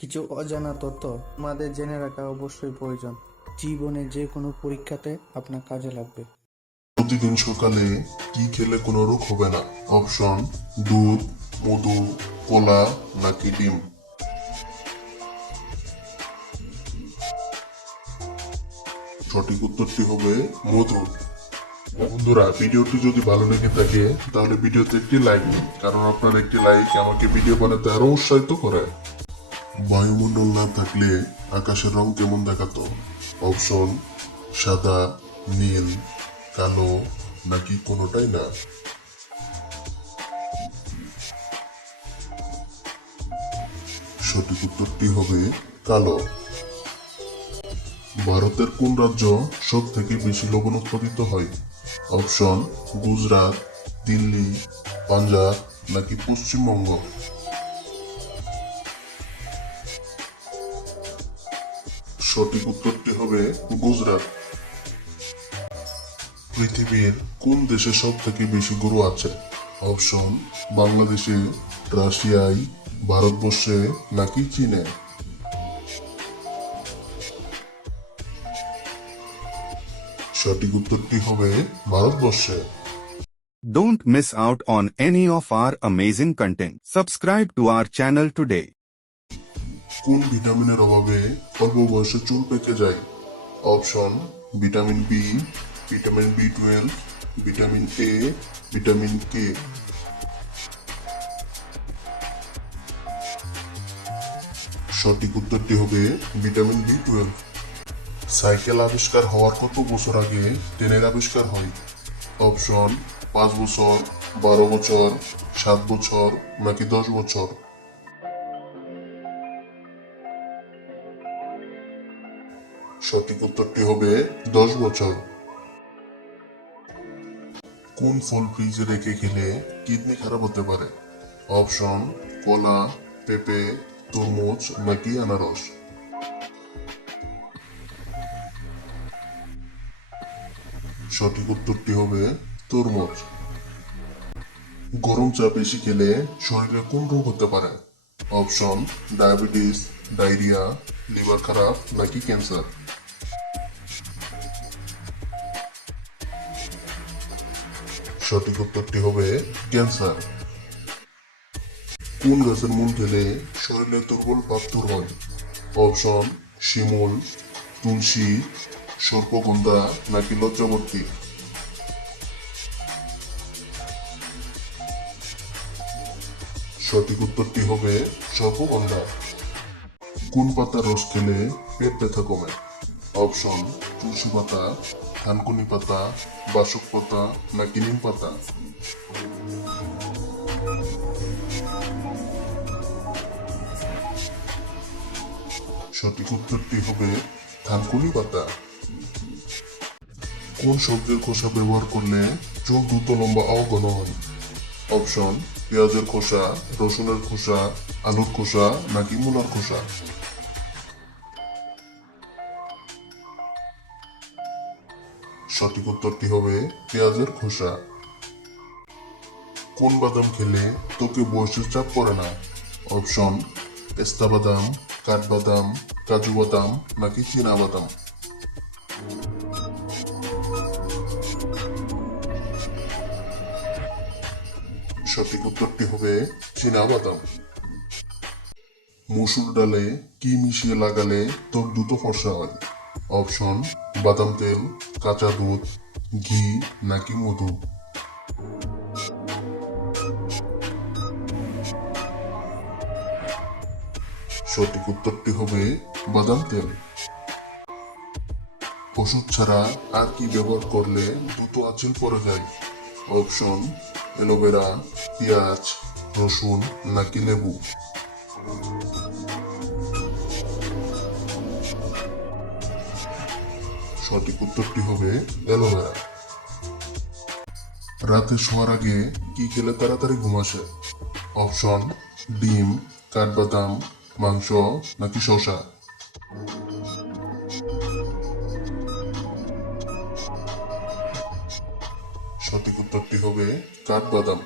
কিছু অজানা তথ্য আমাদের জেনে রাখা অবশ্যই প্রয়োজন। জীবনে যে কোনো পরীক্ষাতে আপনার কাজে লাগবে। প্রতিদিন সকালে কি খেলে কোনো রোগ হবে না? অপশন, দুধ, মধু, কলা নাকি ডিম? সঠিক উত্তরটি হবে মধু। বন্ধুরা, ভিডিওটি যদি ভালো লেগে থাকে, তাহলে ভিডিওতে একটি লাইক কারণ আপনার একটি লাইক আমাকে ভিডিও বানাতে আরও উৎসাহিত করে। বায়ুমণ্ডল না থাকলে আকাশের রং কেমন দেখাতো? অপশন সাদা, নীল, কালো, নাকি কোনোটাই না? সঠিক উত্তরটি হবে কালো। ভারতের কোন রাজ্য সব থেকে বেশি লবণ উৎপাদিত হয়? অপশন গুজরাট, দিল্লি, পাঞ্জাব, নাকি পশ্চিমবঙ্গ? সঠিক উত্তরটি হবে গুজরাট। পৃথিবীর কোন দেশে সব থেকে বেশি গরু আছে? অপশন, বাংলাদেশে, রাশিয়ায়, ভারতবর্ষে নাকি চীনে? সঠিক উত্তরটি হবে? ভারতবর্ষে। Don't miss out on any of our amazing content. Subscribe to our channel today. কোন ভিটামিনের অভাবে অল্প বয়সে চুল পেকে যায়? Option, vitamin B vitamin B twelve, vitamin A, vitamin K. সঠিক উত্তরটি হবে ভিটামিন বি টুয়েলভ। সাইকেল আবিষ্কার হওয়ার কত বছর আগে ট্রেনের আবিষ্কার হয়? অপশন, পাঁচ বছর, বারো বছর, সাত বছর, নাকি দশ বছর? সঠিক উত্তরটি হবে দশ বছর। কোন ফল ফ্রিজে রেখে খেলে কিডনি খারাপ হতে পারে? অপশন, কলা, পেঁপে, তরমুজ নাকি আনারস? সঠিক উত্তরটি হবে তরমুজ। গরম চা বেশি খেলে শরীরে কোন রোগ হতে পারে? অপশন, ডায়াবেটিস, ডায়রিয়া, লিভার খারাপ নাকি ক্যান্সার? সঠিক উত্তরটি হবে ক্যান্সার। কোন গাছের মূল খেলে শরীরে দুর্বল ভাব হয় অপশন, শিমুল, তুলসী, সর্পগন্ধা নাকি লজ্জাবর্তী? সঠিক উত্তরটি হবে সর্পগন্ধা। কোন পাতার রস খেলে পেট ব্যথা কমে? অপশন, তুলসী পাতা থানকুনি পাতা বাসক পাতা নাকি নিম পাতা? সঠিক উত্তরটি হবে থানকুনি পাতা। কোন সবজির খোসা ব্যবহার করলে চোখ দ্রুত লম্বা ও ঘন হয়? অপশন, পেঁয়াজের খোসা, রসুনের খোসা, আলুর খোসা নাকি মূলার খোসা? সঠিক উত্তরটি হবে? পেঁয়াজের খোসা। কোন বাদাম খেলে তোকে বয়সের চাপ পড়ে না? অপশন, পেস্তা বাদাম, কাঠবাদাম, কাজু বাদাম নাকি চীনা বাদাম? সঠিক উত্তরটি হবে? চীনা বাদাম। মসুর ডালে কি মিশিয়ে লাগালে ত্বক দ্রুত ফর্সা হয়? অপশন, বাদাম তেল, কাঁচা দুধ, ঘি নাকি মধু? সঠিক উত্তরটি হবে বাদাম তেল। ওষুধ ছাড়া আর কি ব্যবহার করলে দ্রুত আঁচিল পড়ে যায়? অপশন, অ্যালোভেরা, পেঁয়াজ, রসুন নাকি লেবু? সঠিক উত্তরটি হবে অ্যালোভেরা। রাতে শোয়ার আগে কি খেলে তাড়াতাড়ি ঘুম আসে? অপশন, ডিম, কাঠবাদাম, মাংস নাকি শসা? সঠিক উত্তরটি হবে কাঠবাদাম।